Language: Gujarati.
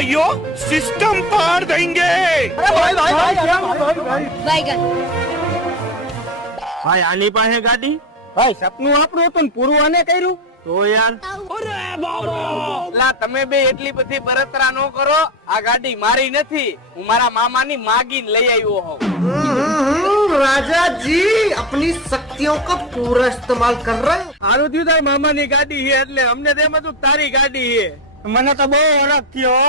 भाइयों सिस्टम पार देंगे। ભાઈ આની પાસે ગાડી ભાઈ સપનું આપણું હતું ને પૂરું આને કર્યું તો યાર લા તમે બે એટલી બધી બળતરા નો કરો આ ગાડી મારી નથી હું મારા મામાની માગીને લઈ આવ્યો હોઉં राजा जी अपनी शक्तियों का पूरा इस्तेमाल कर रहे हैं। સારું થયું તારી મામાની ગાડી છે એટલે અમને તેમ હતું તારી ગાડી છે મને તો બહુ અલગ થયો